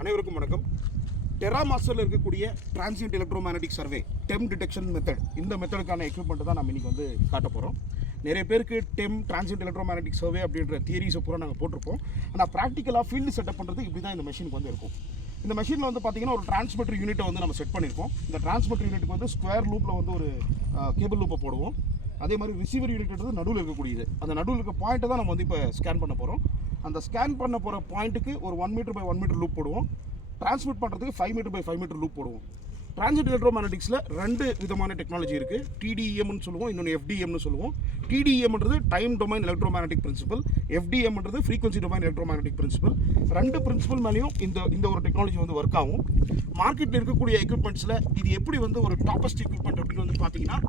அனைவருக்கும் வணக்கம். டெராமாஸ்டரில் இருக்கக்கூடிய transient electromagnetic survey TEM detection method, இந்த மெத்தடுக்கான எக்யூப்மெண்ட் தான் நம்ம இன்றைக்கி வந்து காட்ட போகிறோம். நிறைய பேருக்கு டெம் டிரான்சியன்ட் எலக்ட்ரோமேக்னெட்டிக் சர்வே அப்படின்ற தியரிஸை பூரா நாங்கள் போட்டிருப்போம். ஆனால் ப்ராக்டிக்கலாக ஃபீல்டு செட்டப் பண்ணுறது இப்படி தான் இந்த மெஷினுக்கு வந்து இருக்கும். இந்த மெஷினில் வந்து பார்த்திங்கன்னா ஒரு டிரான்ஸ்மிட்டர் யூனிட்டை வந்து நம்ம செட் பண்ணியிருக்கோம். இந்த டிரான்ஸ்மிட்டர் யூனிட்டுக்கு வந்து ஸ்கொயர் லூப்பில் வந்து ஒரு கேபிள் லூப்பை போடுவோம். அதே மாதிரி ரிசீவர் யூனிட் நடுவில் இருக்கக்கூடியது, அந்த நடுவில் இருக்க பாயிண்ட்டை தான் நம்ம வந்து இப்போ ஸ்கேன் பண்ண போகிறோம். அந்த ஸ்கேன் பண்ண போகிற பாயிண்ட்டுக்கு ஒரு 1 மீட்டர் பை 1 மீட்டர் லூப் போடுவோம். டிரான்ஸ்மிட் பண்ணுறதுக்கு 5 மீட்டர் பை 5 மீட்டர் லூப் போடுவோம். டிரான்சியன்ட் எலக்ட்ரோமேக்னெட்டிக்ஸில் 2 விதமான டெக்னாலஜி இருக்குது. டிடிஎம்னு சொல்லுவோம், இன்னொன்று எஃப்டிஎம்னு சொல்லுவோம். டிடிஎம்ன்றது டைம் டொமைன் எலக்ட்ரோமேக்னெட்டிக் பிரின்சிபல், எஃப்டிஎம்ன்றது frequency domain electromagnetic principle. 2 principle மேலேயும் இந்த ஒரு டெக்னாலஜி வந்து ஒர்க் ஆகும். மார்க்கெட்டில் இருக்கக்கூடிய எக்யூப்மெண்ட்ஸில் இது எப்படி வந்து ஒரு டாப்பஸ்ட் எக்யூப்மெண்ட் அப்படின்னு வந்து பார்த்தீங்கன்னா,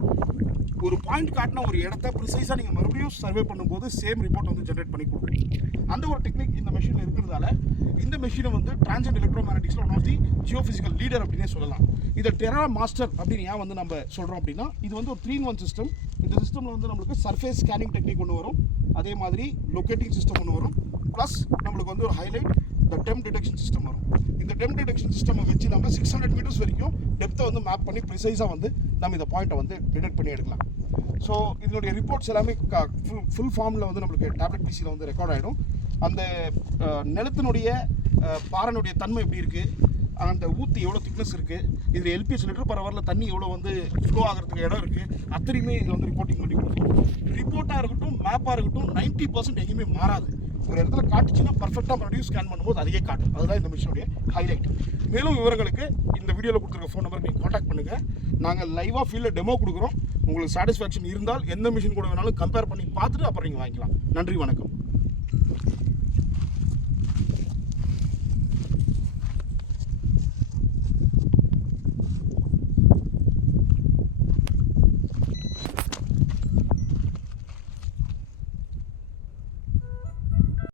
ஒரு பாயிண்ட் காட்டின ஒரு இடத்த ப்ரிசைஸாக நீங்கள் மறுபடியும் சர்வே பண்ணும்போது சேம் ரிப்போர்ட் வந்து ஜென்ரேட் பண்ணி கொடுக்கும். அந்த ஒரு டெக்னிக் இந்த மெஷினில் இருக்கிறதால இந்த மெஷினை வந்து டிரான்சியன்ட் எலக்ட்ரோமேக்னெட்டிக்ஸில் one of the geophysical leader அப்படின்னே சொல்லலாம். இதை டெரா மாஸ்டர் அப்படின்னு ஏன் வந்து நம்ம சொல்கிறோம் அப்படின்னா, இது வந்து ஒரு 3-in-1 சிஸ்டம். இந்த சிஸ்டமில் வந்து நம்மளுக்கு சர்ஃபேஸ் ஸ்கேனிங் டெக்னிக் ஒன்று வரும், அதே மாதிரி லொக்கேட்டிங் சிஸ்டம் ஒன்று வரும், ப்ளஸ் நம்மளுக்கு வந்து ஒரு ஹைலைட் இந்த டெம் டிடெக்ஷன் சிஸ்டம் வரும். இந்த டெம் டிடெக்ஷன் சிஸ்டமை வச்சு நம்ம 600 மீட்டர்ஸ் வரைக்கும் டெப்த்தை வந்து மேப் பண்ணி ப்ரிசைஸாக வந்து நம்ம இந்த பாயிண்ட்டை வந்து டிடெக்ட் பண்ணி எடுக்கலாம். ஸோ இதனுடைய ரிப்போர்ட்ஸ் எல்லாமே ஃபுல் ஃபார்மில் வந்து நம்மளுக்கு டேப்லெட் பிசியில் வந்து ரெக்கார்ட் ஆகிடும். அந்த நிலத்தினுடைய பாறைனுடைய தன்மை எப்படி இருக்குது, அந்த ஊற்றி எவ்வளோ திக்னஸ் இருக்குது, இதில் எல்பிஎஸ் லிட்டர் பர் ஹவரில் தண்ணி எவ்வளோ வந்து ஃப்ளோ ஆகிறதுக்கு இடம் இருக்குது, அத்தனையுமே இதில் வந்து ரிப்போர்ட்டிங் பண்ணி கொடுக்கும். ரிப்போர்ட்டாக இருக்கட்டும், மேப்பாக இருக்கட்டும், 90% எங்கேயுமே மாறாது. ஒரு இடத்துல காட்டுச்சுன்னா பர்ஃபெக்டாக மறுபடியும் ஸ்கேன் பண்ணும்போது அதையே காட்டும். அதுதான் இந்த மிஷினுடைய ஹைலைட். மேலும் விவரங்களுக்கு இந்த வீடியோவில் கொடுத்துருக்க ஃபோன் நம்பருக்கு நீங்கள் காண்டாக்ட் பண்ணுங்கள். நாங்கள் லைவாக ஃபீல்டில் டெமோ கொடுக்குறோம். உங்களுக்கு சாட்டிஸ்ஃபேக்ஷன் இருந்தால் எந்த மிஷின் கூட வேணாலும் கம்பேர் பண்ணி பார்த்துட்டு அப்புறம் நீங்கள் வாங்கிக்கலாம். நன்றி, வணக்கம்.